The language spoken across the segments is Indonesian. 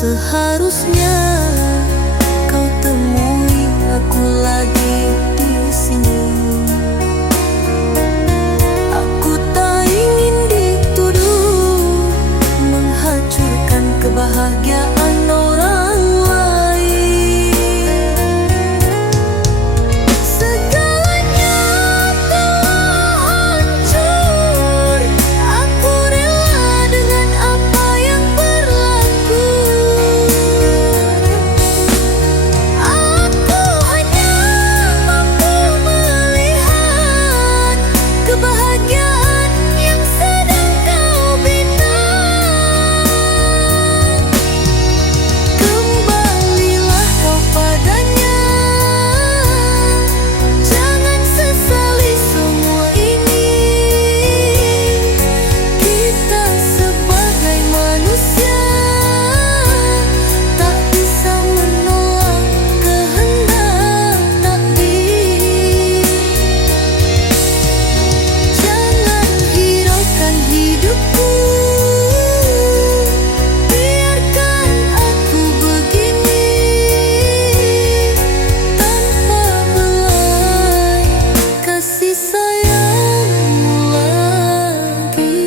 Seharusnya kau temui aku lagi di sini. Aku tak ingin dituduh menghancurkan kebahagiaan orang lain. Segalanya telah hancur. Aku rela dengan apa yang berlaku. Aku hanya mampu melihat kebahagiaan yang sedang kau bina. Kembalilah kau padanya, jangan sesali semua ini. Kita sebagai manusia tak bisa menolak kehendak takdir. Jangan hiraukan hidupku, biarkan aku begini tanpa belai kasih sayangmu lagi.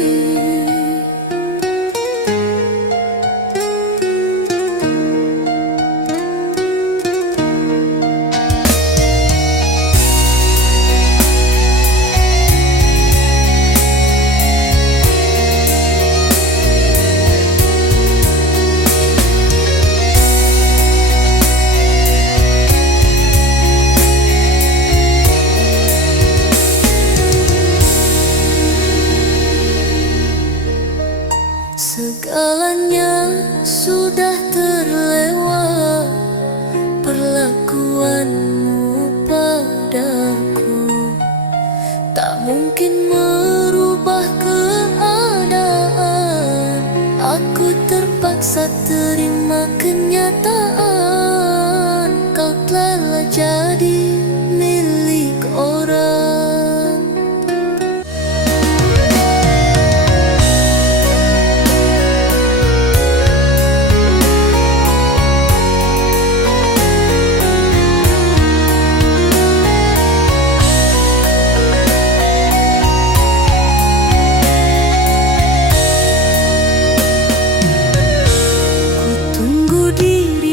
Segalanya sudah terlewat, perlakuanmu padaku tak mungkin merubah keadaan. Aku terpaksa terima kenyataan, kau telah jadi milik orang. Tunggu diri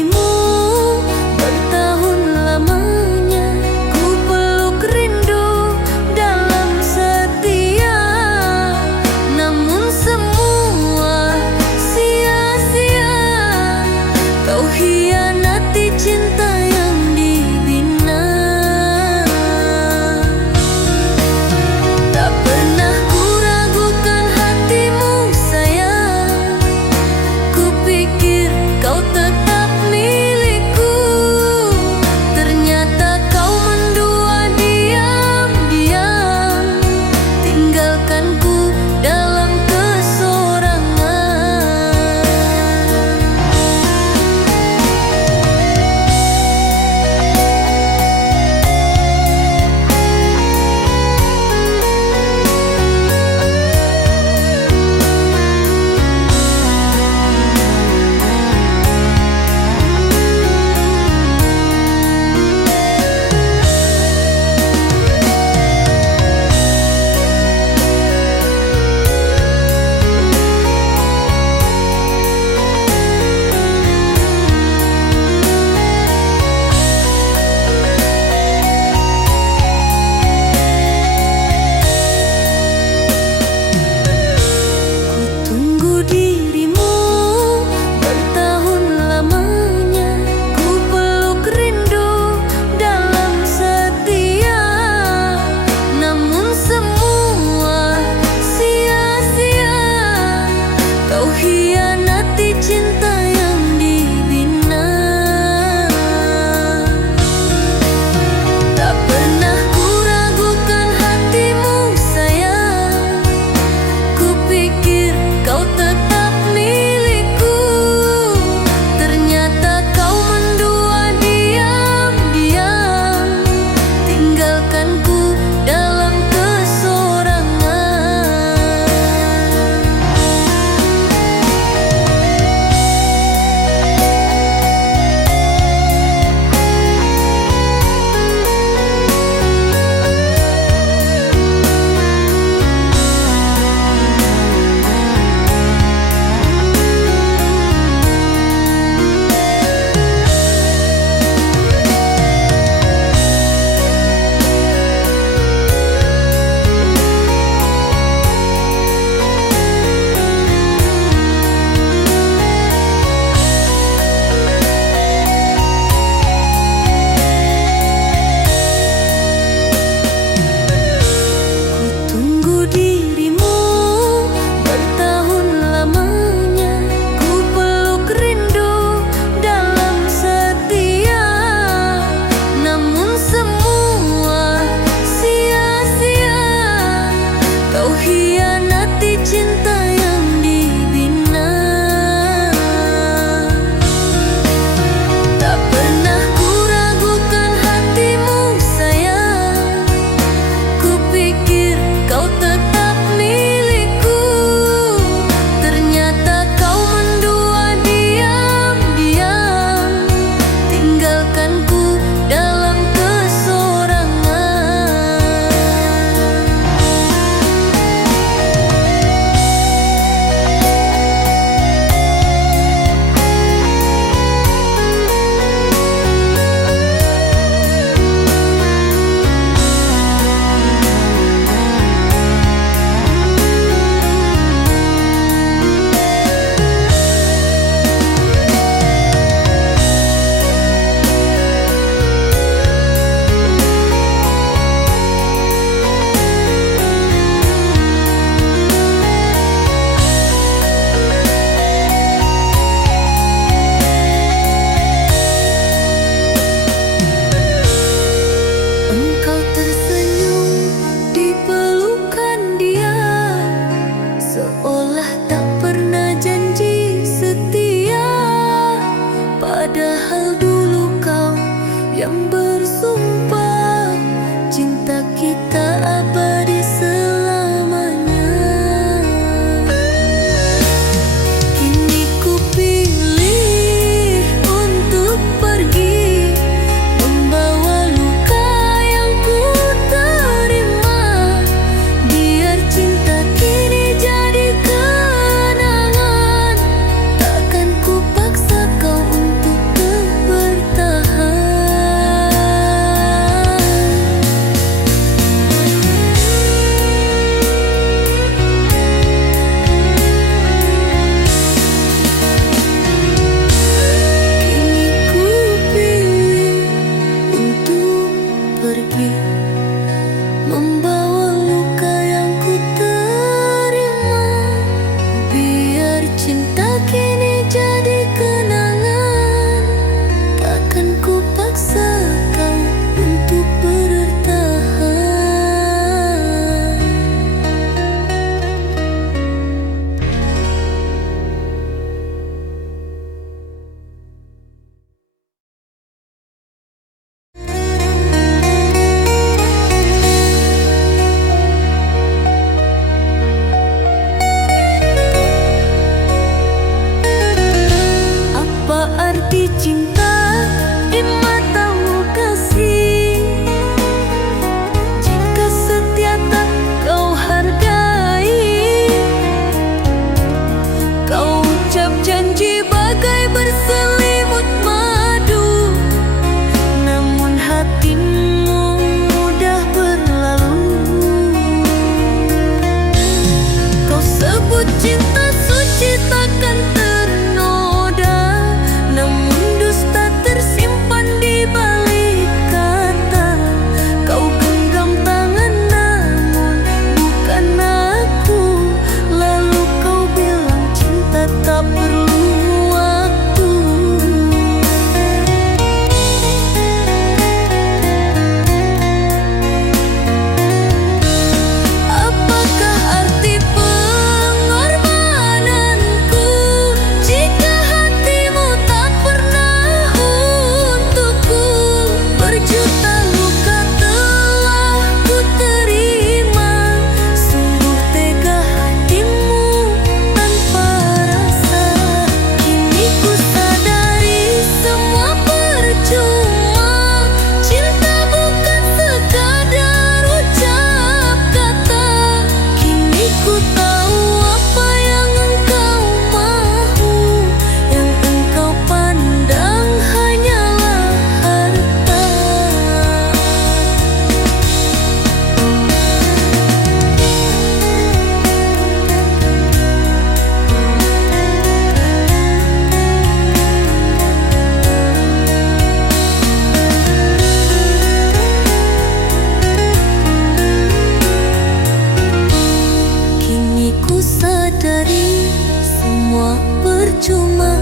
sadari semua percuma.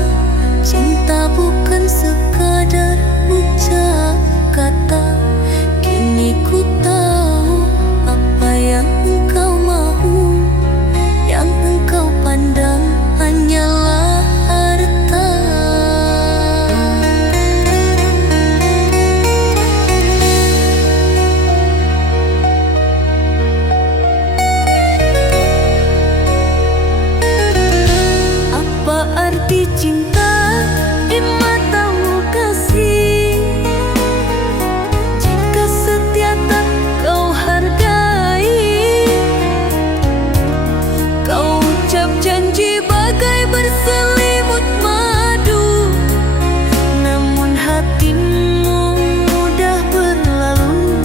Cinta bukan sekadar ucap kata. Kini ku tahu apa yang engkau mahu. Yang engkau pandang hanyalah harta. Apa arti cinta di matamu kasih, jika setia tak kau hargai? Kau ucap janji bagai berselimut madu, namun hatimu mudah berlalu.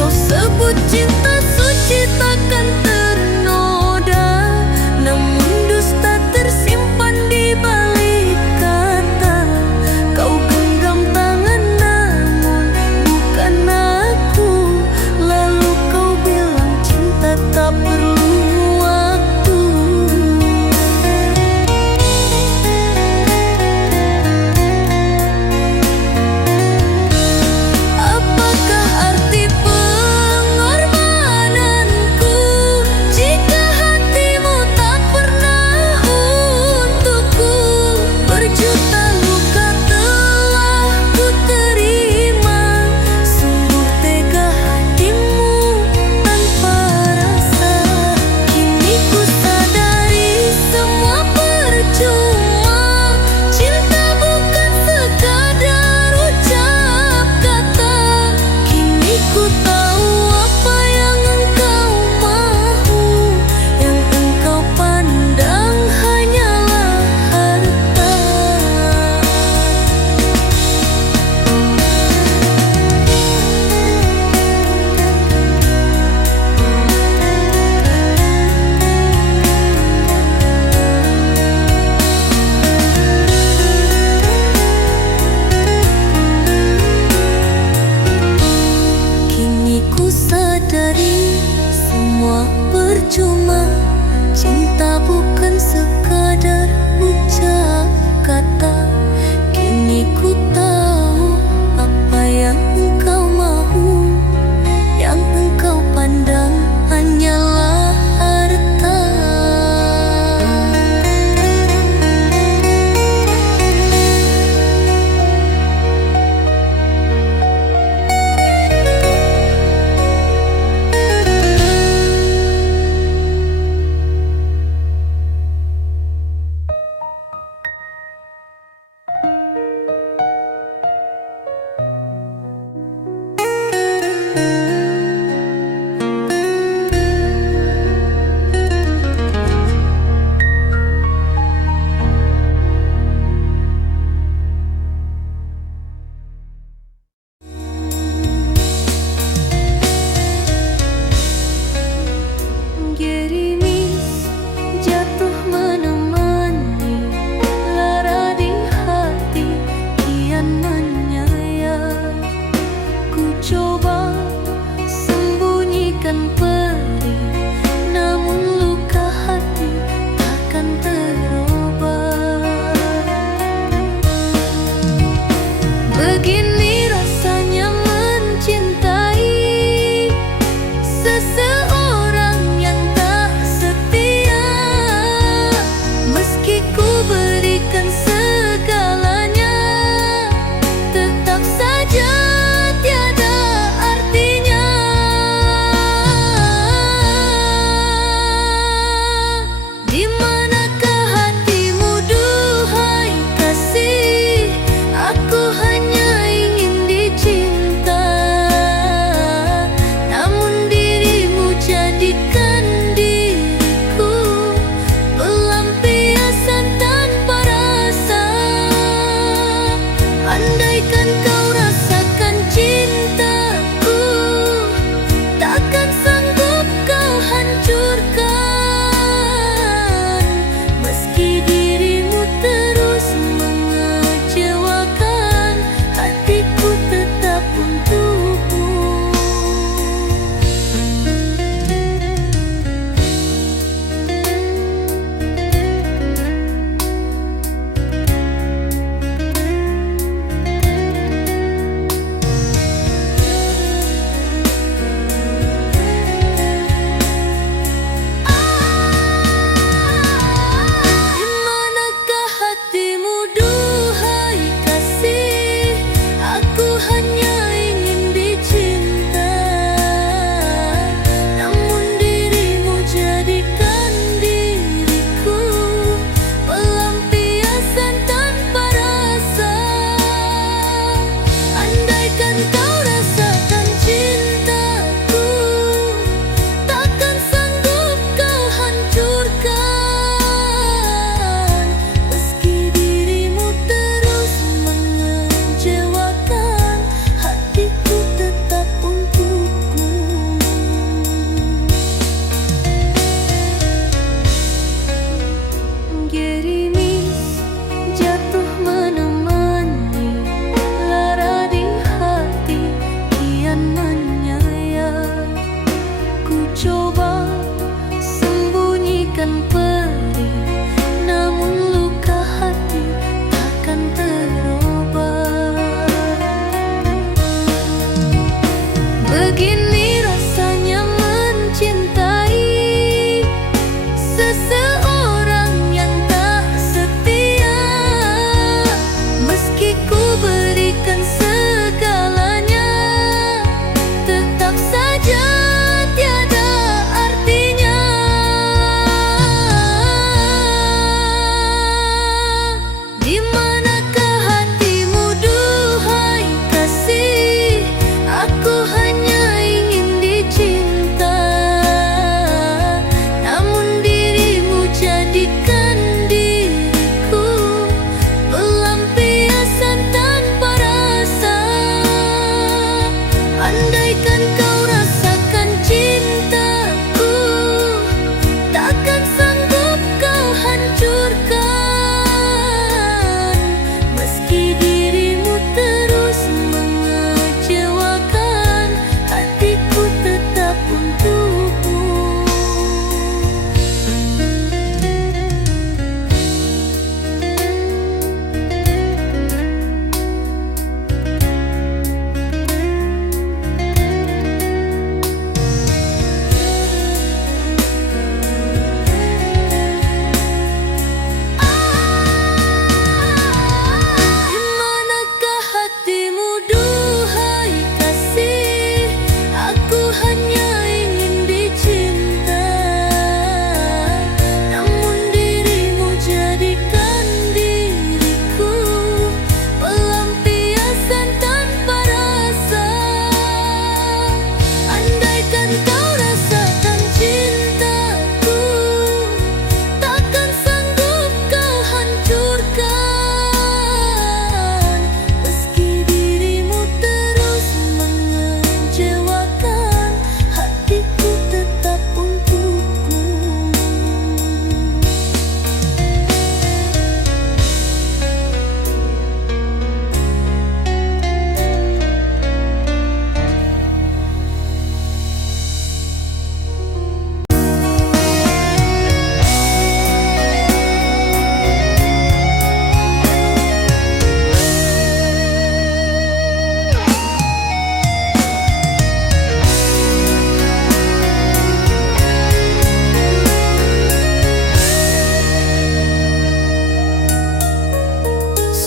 Kau sebut cinta suci takkan ternoda, namun dusta tersimpan di balik kata. Kau genggam tangan namun bukan aku, lalu kau bilang cinta tak perlu waktu. Apakah arti pengorbananku jika hatimu tak pernah untukku? Berjuta luka telah ku terima, sungguh tega hatimu tanpa rasa. Kini ku sadari semua percuma. Cinta bukan sekadar ucap kata. Kini ku tahu apa yang engkau mahu. Yang engkau pandang hanyalah harta. Kini ku sadari semua percuma. Cinta bukan sekadar ucap kata. Kini ku tahu apa yang engkau mahu. Yang engkau pandang hanyalah harta.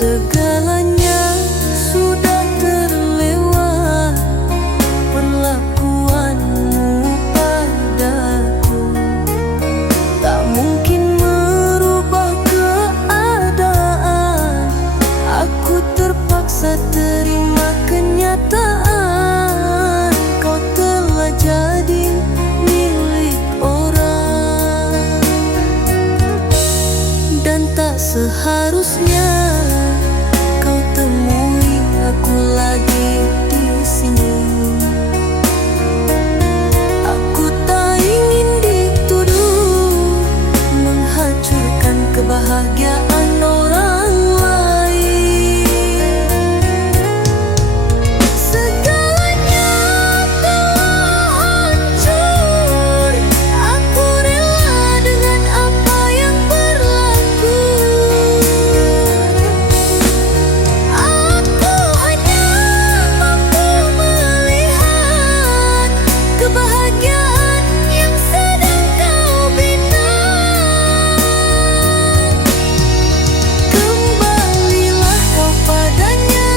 Segalanya sudah terlewat, perlakuanmu padaku tak mungkin merubah keadaan. Aku terpaksa terima kenyataan, kau telah jadi milik orang. Dan tak seharusnya kau temui aku lagi di sini. Aku tak ingin dituduh menghancurkan kebahagiaan orang lain. Segalanya telah hancur, aku rela dengan apa yang berlaku. Aku hanya mampu melihat kebahagiaan yang sedang kau bina. Kembalilah kau padanya,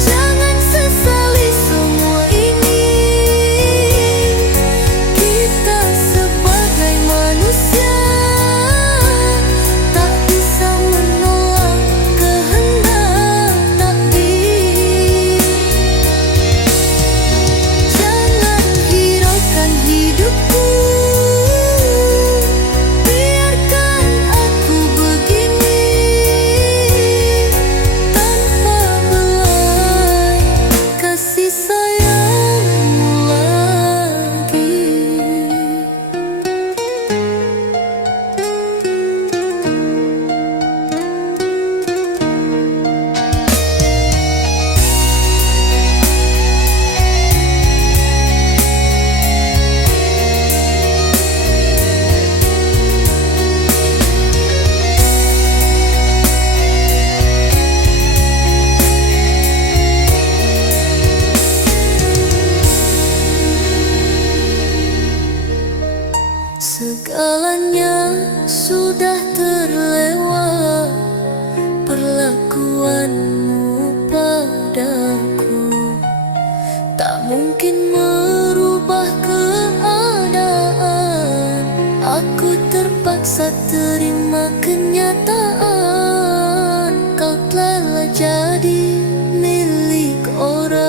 jangan sesali semua ini. Kita sebagai manusia tak bisa menolak kehendak takdir. Jangan hiraukan hidupku, biarkan aku begini tanpa belai kasih sayangmu lagi. Segalanya sudah terlewat, perlakuanmu padaku tak mungkin merubah keadaan. Aku terpaksa terima kenyataan, kau telah jadi milik orang.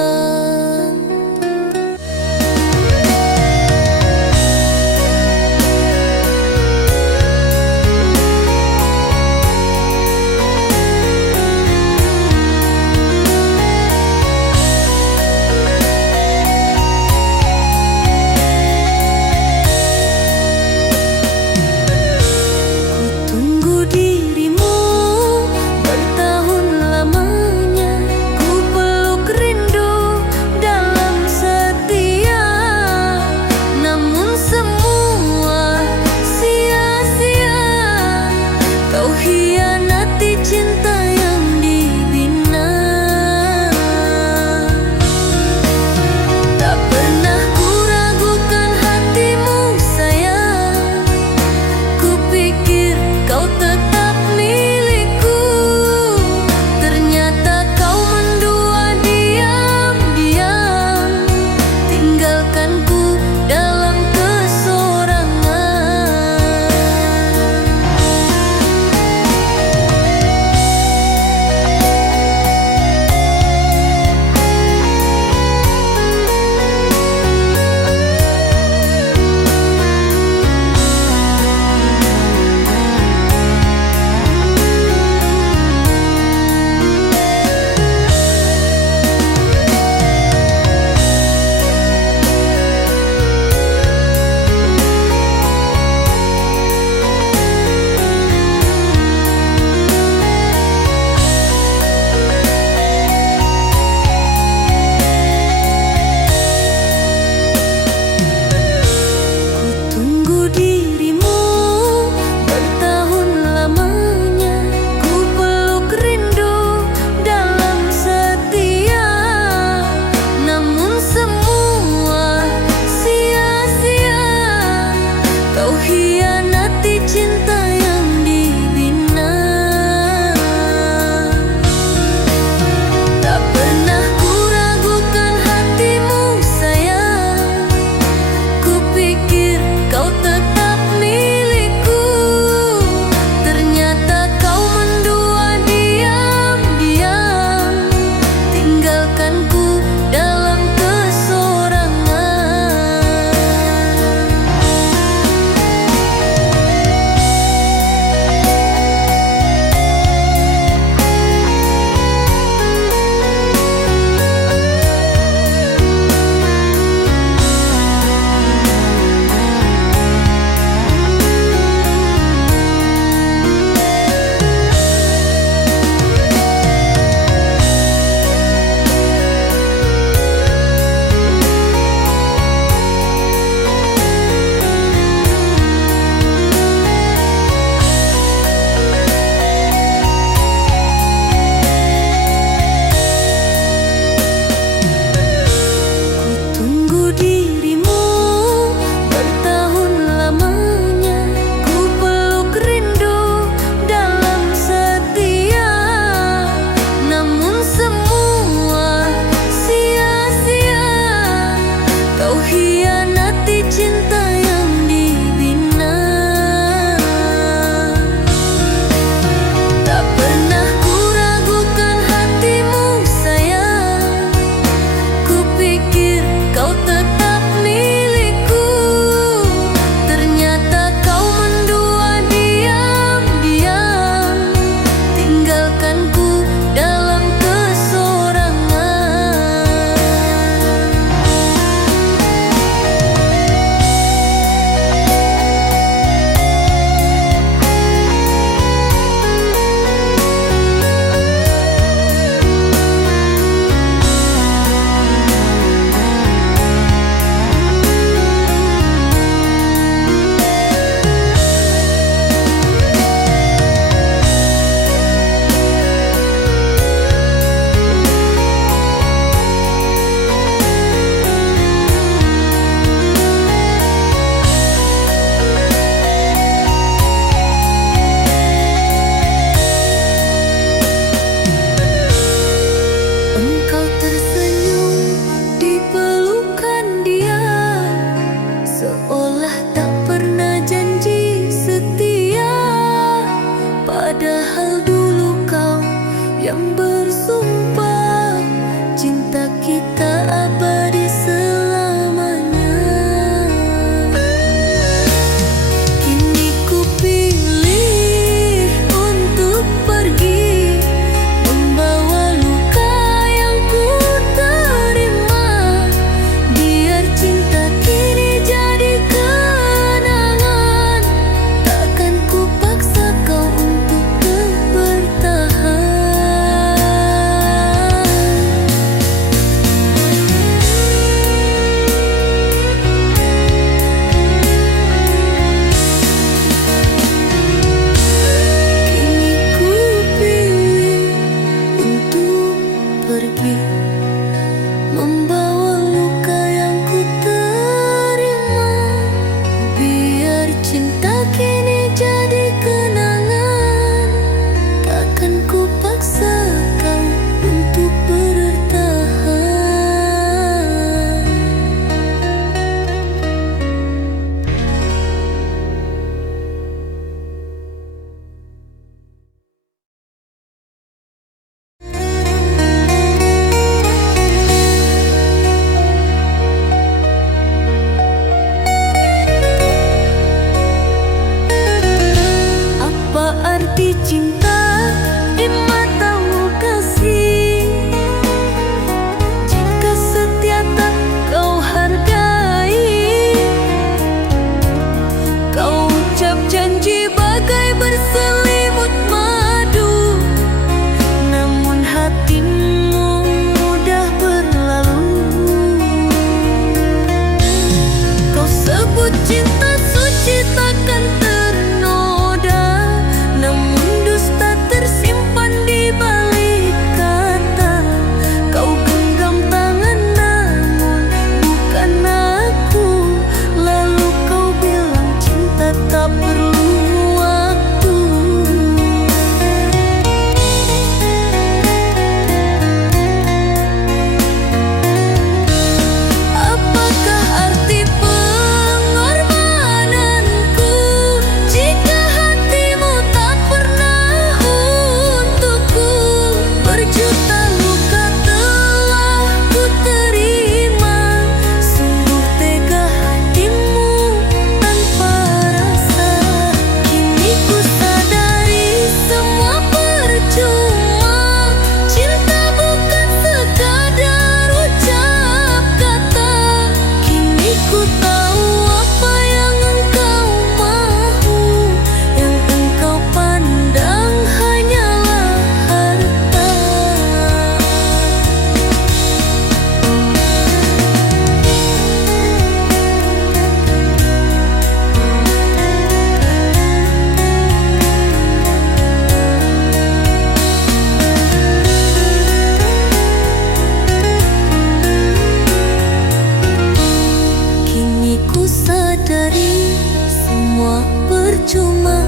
semua percuma.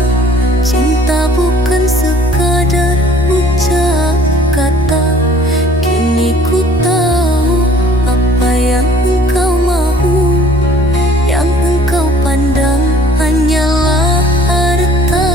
Cinta bukan sekadar ucap kata. Kini ku tahu apa yang engkau mau. Yang engkau pandang hanyalah harta.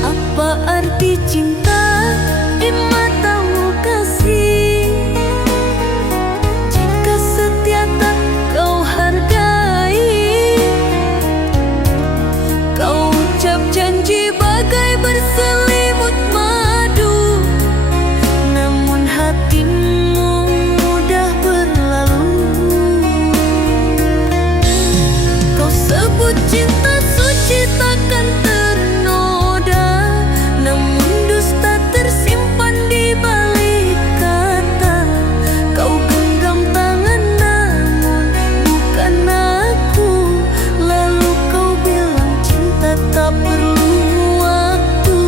Apa arti cinta di matamu kasih, jika setia tak kau hargai? Kau ucap janji bagai berselimut madu, namun hatimu mudah berlalu. Kau sebut cinta suci takkan ternoda, namun dusta tersimpan di balik kata. Kau genggam tangan namun bukan aku, lalu kau bilang cinta tak perlu waktu.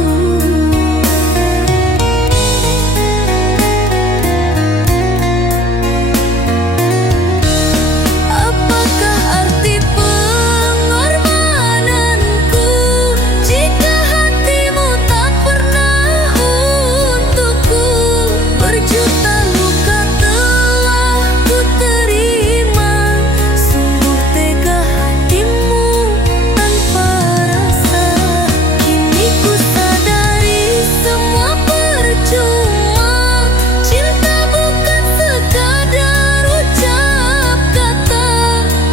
Apakah arti pengorbananku jika hatimu tak pernah untukku? Berjuta luka telah ku terima, sungguh tega hatimu tanpa rasa. Kini ku sadari semua percuma. Cinta bukan sekadar ucap kata.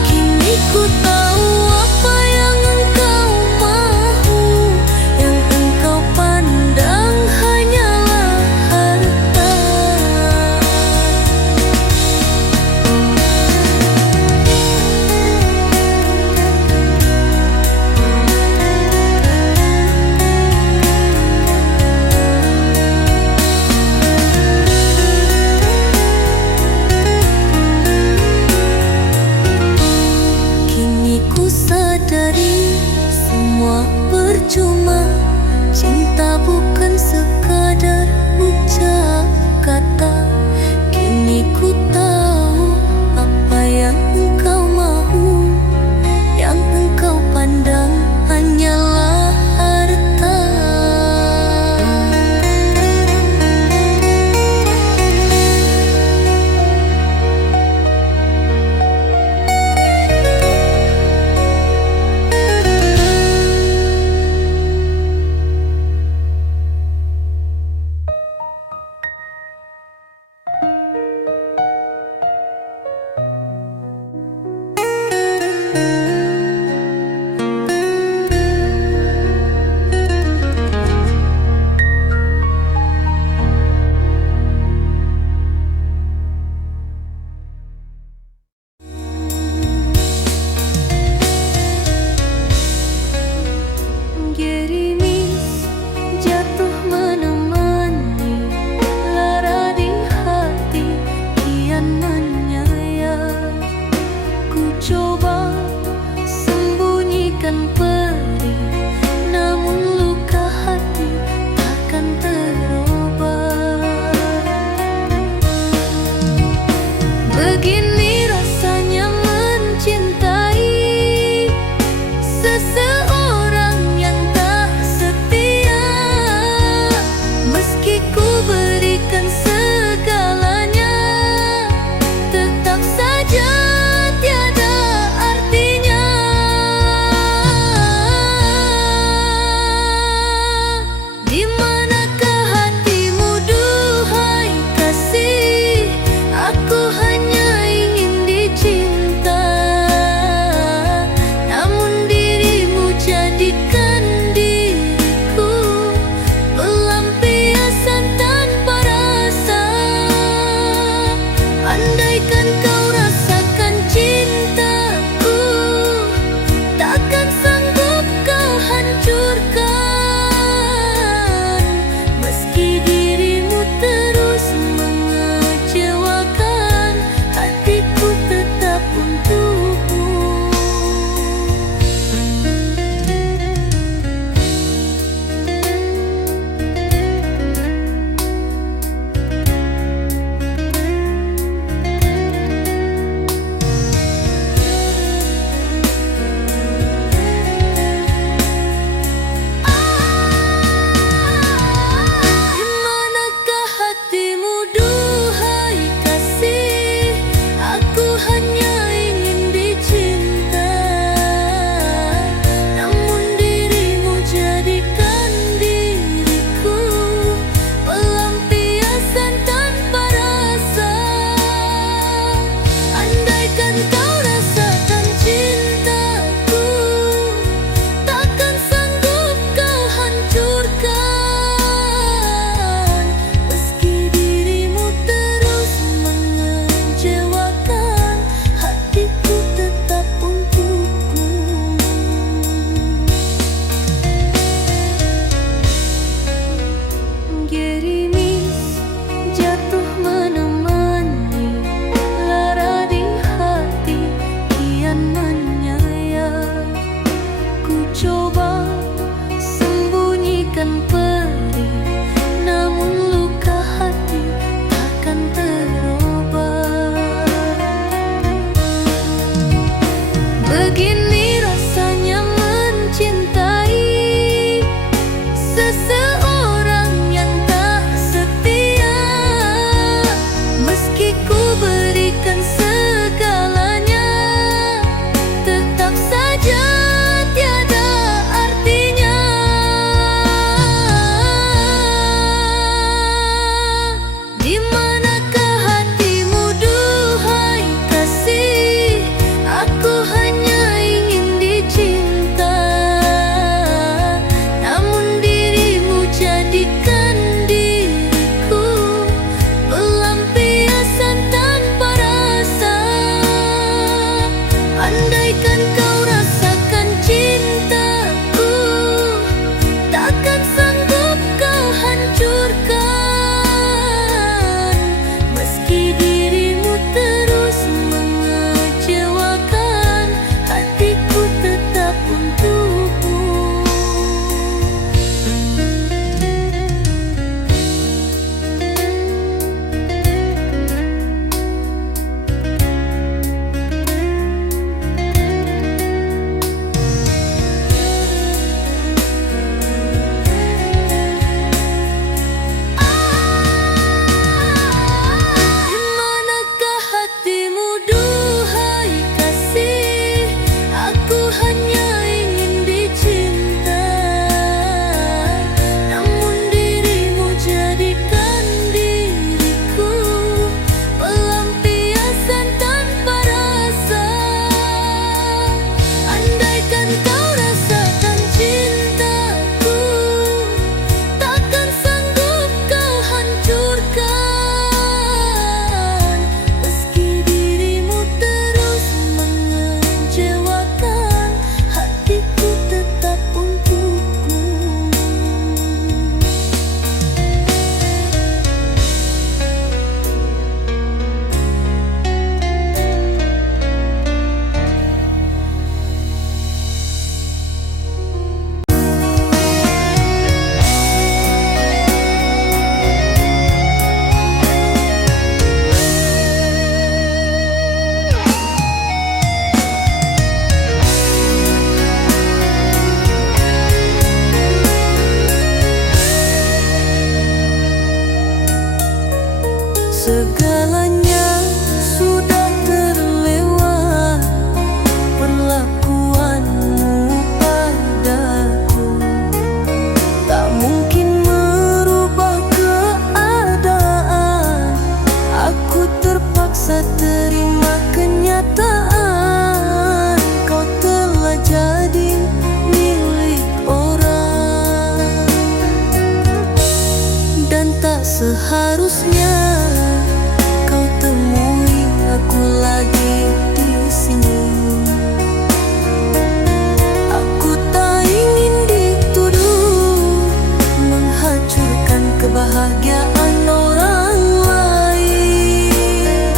Kini ku tahu apa yang engkau mau. Yang engkau pandang hanyalah harta. Kini ku sadari semua percuma. Cinta bukan sekadar ucap kata. Kini ku tahu apa yang engkau mau. Yang engkau pandang hanyalah harta. seharusnya kau temui aku lagi di sini. Aku tak ingin dituduh menghancurkan kebahagiaan orang lain.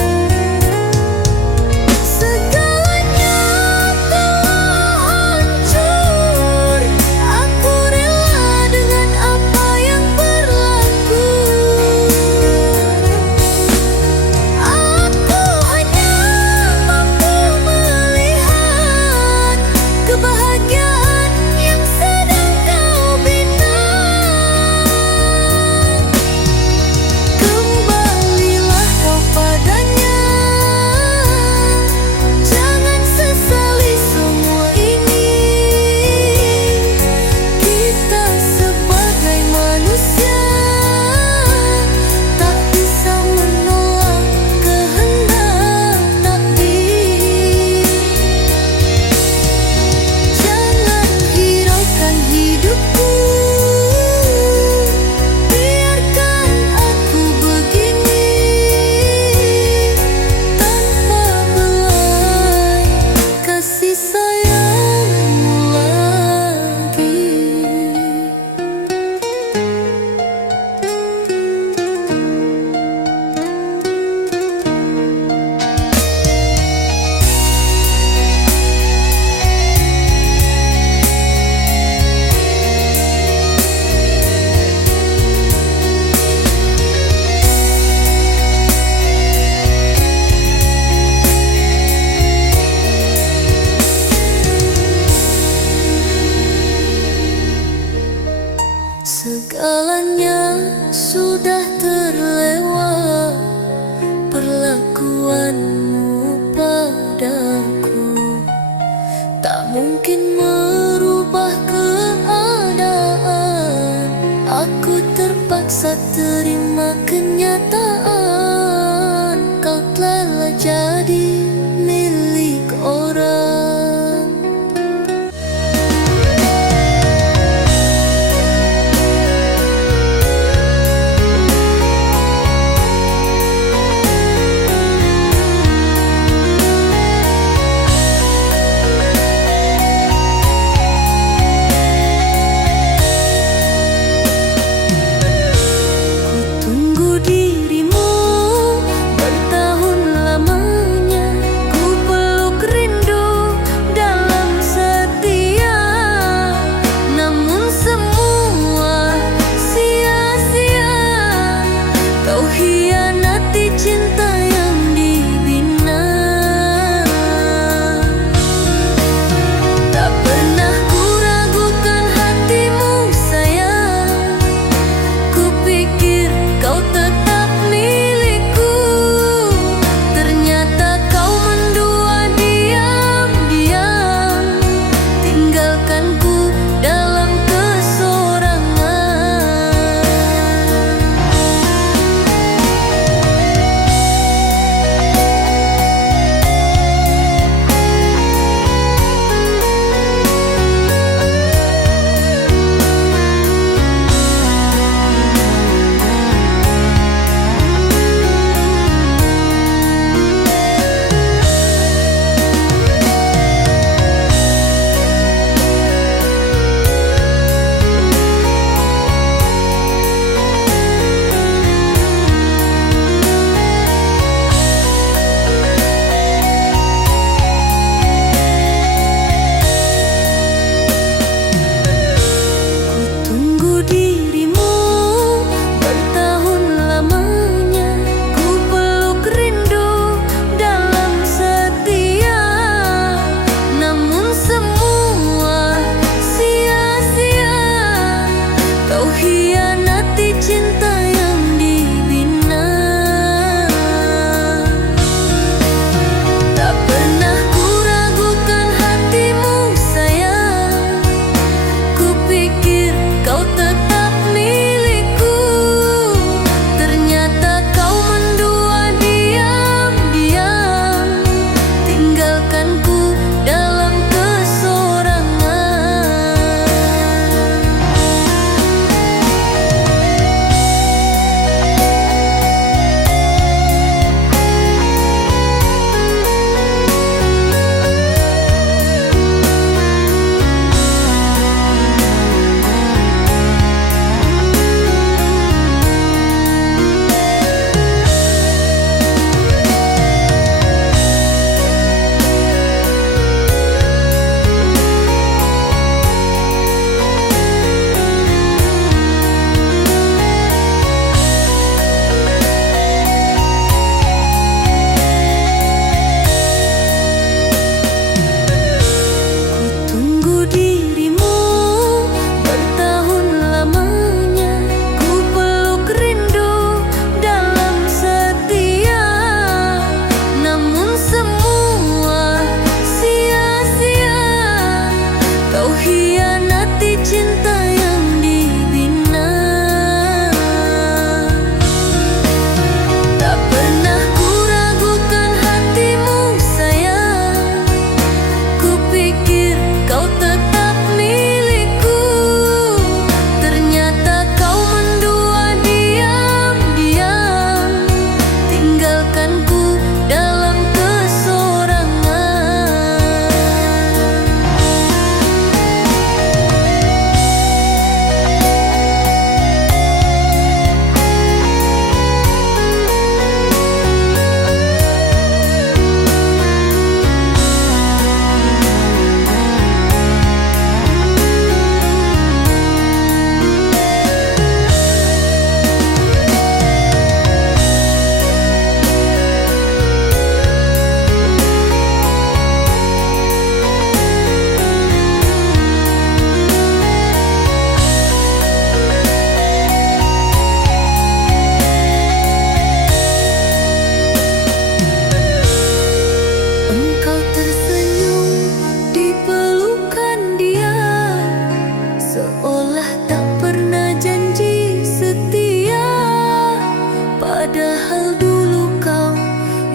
Segalanya telah hancur, aku rela dengan apa yang berlaku. Aku hanya mampu melihat kebahagiaan yang sedang kau bina. Kembalilah kau padanya, jangan sesali semua ini. Kita sebagai manusia tak bisa menolak kehendak takdir. Jangan hiraukan hidupku, biarkan aku begini tanpa belai kasih sayangmu lagi. Segalanya sudah terlewat, perlakuanmu padaku tak mungkin merubah keadaan. Aku terpaksa terima kenyataan, kau telah jadi milik orang. Tunggu dirimu bertahun lamanya, ku peluk rindu dalam setia. Namun semua sia-sia, kau hianati cinta yang dibina. Tak pernah ku ragukan hatimu sayang, ku pikir kau tetap milikku. Ternyata kau mendua diam-diam, tinggalkanku dalam kesorangan. Tunggu dirimu bertahun lamanya, ku peluk rindu dalam setia. Namun semua sia-sia, kau hianati cinta yang dibina. Tak pernah ku ragukan hatimu sayang, ku pikir kau tetap milikku. Ternyata kau mendua diam-diam, tinggalkanku dalam kesorangan.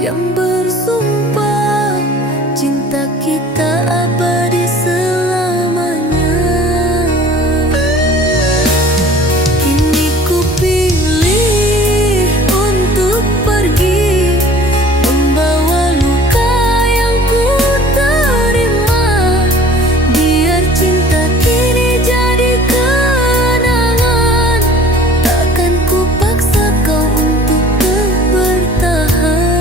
yang bersumpah cinta kita abadi selamanya. Kini ku pilih untuk pergi, membawa luka yang ku terima. Biar cinta kini jadi kenangan, takkan ku paksa kau untuk bertahan.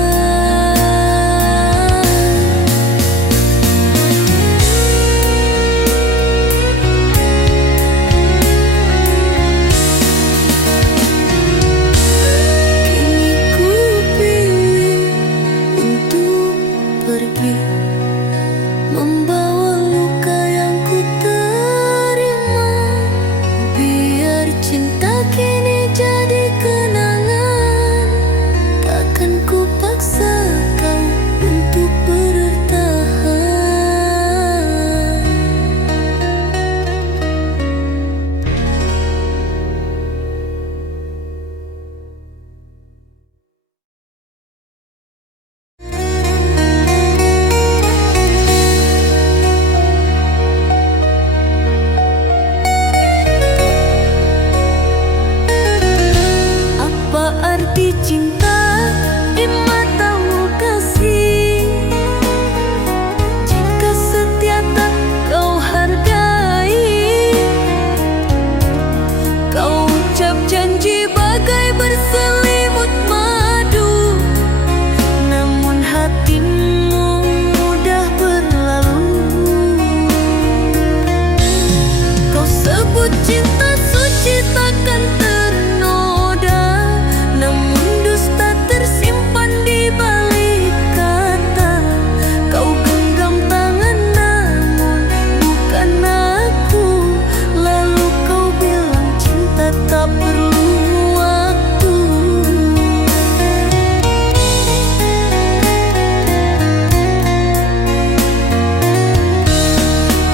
Pergi, membawa luka yang ku terima. Biar cinta kini jadi kenangan, takkan ku paksa kau untuk bertahan. Arti cinta di matamu kasih, jika setia tak kau hargai. Kau ucap janji bagai berselimut madu, namun hatimu mudah berlalu. Kau sebut cinta suci takkan ternoda, namun dusta tersimpan di balik kata. Kau genggam tangan namun bukan aku, lalu kau bilang cinta tak perlu waktu.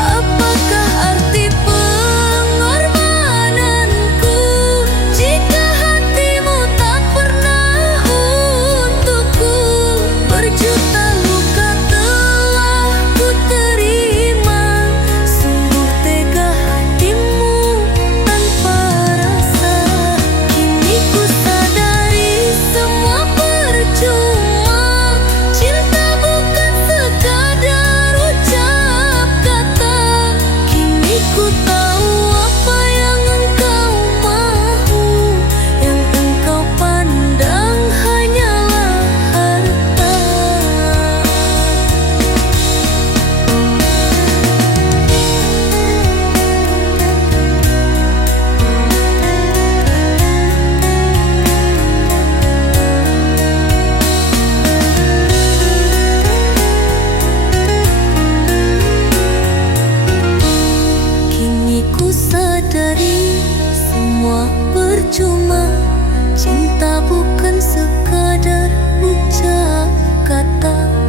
Apakah arti pengorbananku jika hatimu tak pernah untukku? Berjuta luka telah ku terima, sungguh tega hatimu tanpa rasa. Kini ku sadari semua percuma, cinta bukan sekadar ucap kata. Kini ku tahu apa yang engkau mahu, yang engkau pandang hanyalah harta. Kini ku sadari semua percuma, cinta bukan sekadar ucap kata.